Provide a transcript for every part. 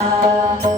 Música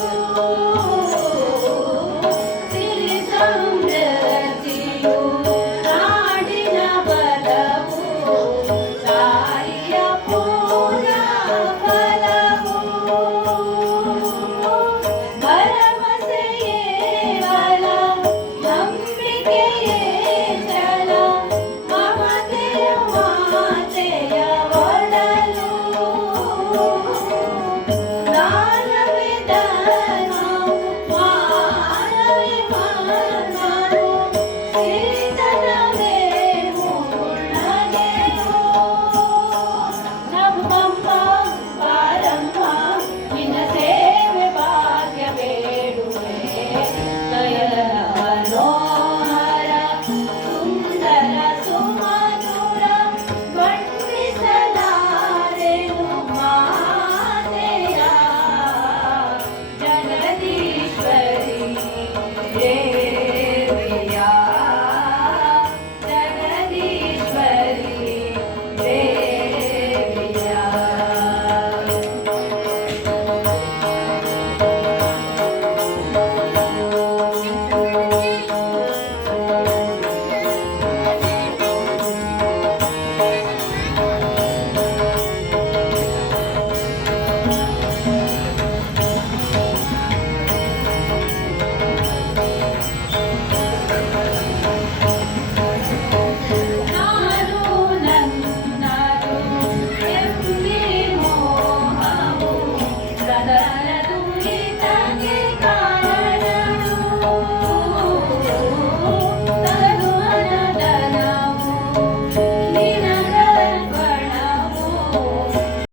Amen.